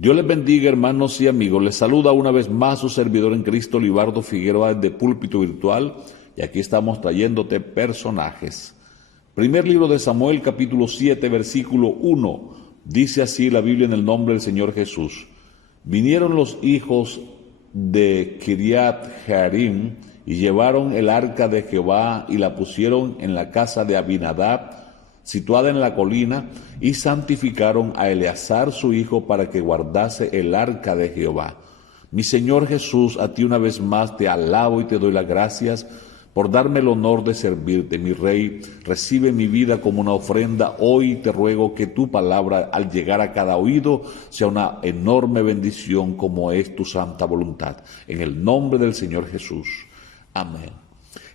Dios les bendiga, hermanos y amigos. Les saluda una vez más su servidor en Cristo, Libardo Figueroa, de Púlpito Virtual, y aquí estamos trayéndote personajes. Primer libro de Samuel, capítulo 7, versículo 1. Dice así la Biblia en el nombre del Señor Jesús. Vinieron los hijos de Kiriat Jearim y llevaron el arca de Jehová y la pusieron en la casa de Abinadab, situada en la colina, y santificaron a Eleazar su hijo para que guardase el arca de Jehová. Mi Señor Jesús, a ti una vez más te alabo y te doy las gracias por darme el honor de servirte. Mi Rey, recibe mi vida como una ofrenda. Hoy te ruego que tu palabra, al llegar a cada oído, sea una enorme bendición como es tu santa voluntad. En el nombre del Señor Jesús. Amén.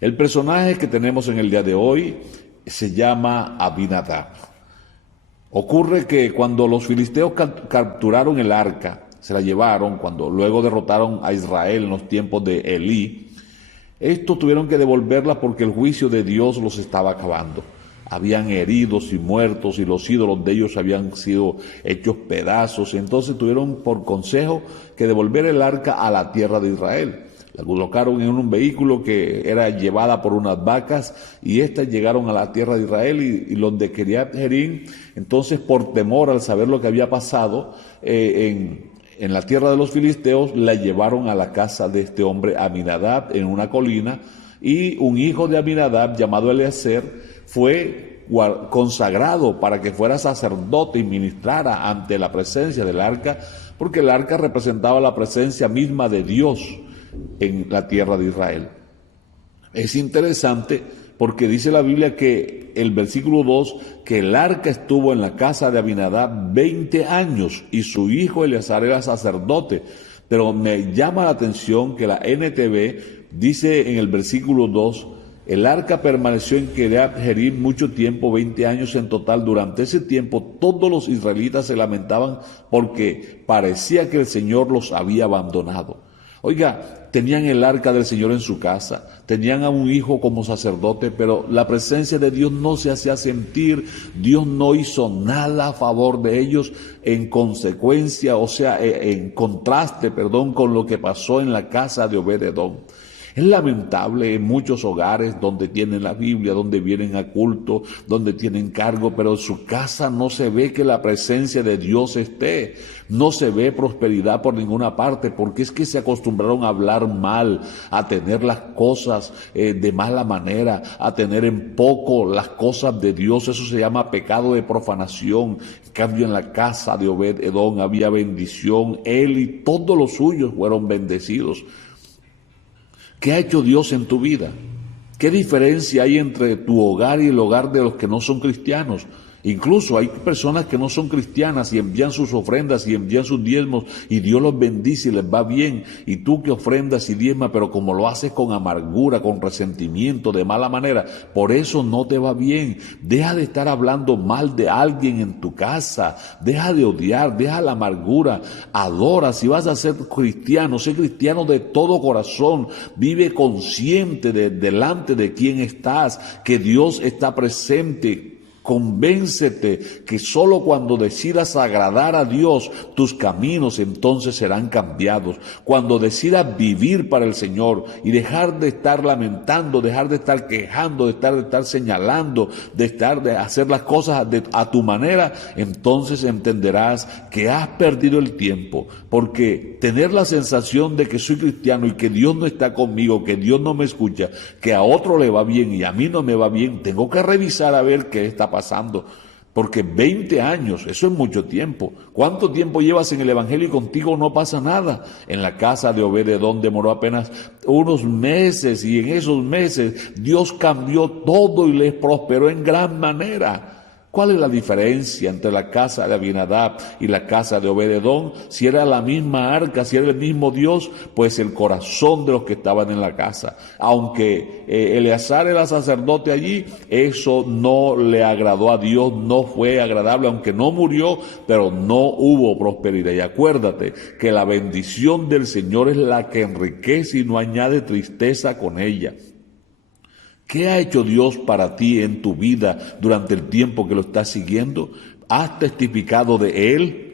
El personaje que tenemos en el día de hoy se llama Abinadab. Ocurre que cuando los filisteos capturaron el arca, se la llevaron, cuando luego derrotaron a Israel en los tiempos de Elí, estos tuvieron que devolverla porque el juicio de Dios los estaba acabando. Habían heridos y muertos y los ídolos de ellos habían sido hechos pedazos. Entonces tuvieron por consejo que devolver el arca a la tierra de Israel. La colocaron en un vehículo que era llevada por unas vacas y éstas llegaron a la tierra de Israel y los de Kiriat Jearim, entonces por temor al saber lo que había pasado en la tierra de los filisteos, la llevaron a la casa de este hombre Abinadab en una colina, y un hijo de Abinadab llamado Eleazar fue consagrado para que fuera sacerdote y ministrara ante la presencia del arca, porque el arca representaba la presencia misma de Dios en la tierra de Israel. Es interesante porque dice la Biblia que el versículo 2, que el arca estuvo en la casa de Abinadab 20 años y su hijo Eleazar era sacerdote. Pero me llama la atención que la NTV dice en el versículo 2, el arca permaneció en Kiriat Jearim mucho tiempo, 20 años en total. Durante ese tiempo todos los israelitas se lamentaban porque parecía que el Señor los había abandonado. Oiga, tenían el arca del Señor en su casa, tenían a un hijo como sacerdote, pero la presencia de Dios no se hacía sentir. Dios no hizo nada a favor de ellos, en consecuencia, en contraste, con lo que pasó en la casa de Obed-Edom. Es lamentable en muchos hogares donde tienen la Biblia, donde vienen a culto, donde tienen cargo, pero en su casa no se ve que la presencia de Dios esté. No se ve prosperidad por ninguna parte, porque es que se acostumbraron a hablar mal, a tener las cosas de mala manera, a tener en poco las cosas de Dios. Eso se llama pecado de profanación. En cambio, en la casa de Obed-Edom había bendición. Él y todos los suyos fueron bendecidos. ¿Qué ha hecho Dios en tu vida? ¿Qué diferencia hay entre tu hogar y el hogar de los que no son cristianos? Incluso hay personas que no son cristianas y envían sus ofrendas y envían sus diezmos y Dios los bendice y les va bien. Y tú que ofrendas y diezmas, pero como lo haces con amargura, con resentimiento, de mala manera, por eso no te va bien. Deja de estar hablando mal de alguien en tu casa. Deja de odiar, deja la amargura. Adora. Si vas a ser cristiano, sé cristiano de todo corazón. Vive consciente delante de quién estás, que Dios está presente. Convéncete que solo cuando decidas agradar a Dios, tus caminos entonces serán cambiados. Cuando decidas vivir para el Señor y dejar de estar lamentando, dejar de estar quejando, de estar señalando, de hacer las cosas a tu manera, entonces entenderás que has perdido el tiempo. Porque tener la sensación de que soy cristiano y que Dios no está conmigo, que Dios no me escucha, que a otro le va bien y a mí no me va bien, tengo que revisar a ver qué está pasando, porque 20 años, eso es mucho tiempo. ¿Cuánto tiempo llevas en el Evangelio y contigo no pasa nada? En la casa de Obed-Edom demoró apenas unos meses y en esos meses Dios cambió todo y les prosperó en gran manera. ¿Cuál es la diferencia entre la casa de Abinadab y la casa de Obed-Edom? Si era la misma arca, si era el mismo Dios, pues el corazón de los que estaban en la casa. Aunque Eleazar era sacerdote allí, eso no le agradó a Dios, no fue agradable, aunque no murió, pero no hubo prosperidad. Y acuérdate que la bendición del Señor es la que enriquece y no añade tristeza con ella. ¿Qué ha hecho Dios para ti en tu vida durante el tiempo que lo estás siguiendo? ¿Has testificado de Él?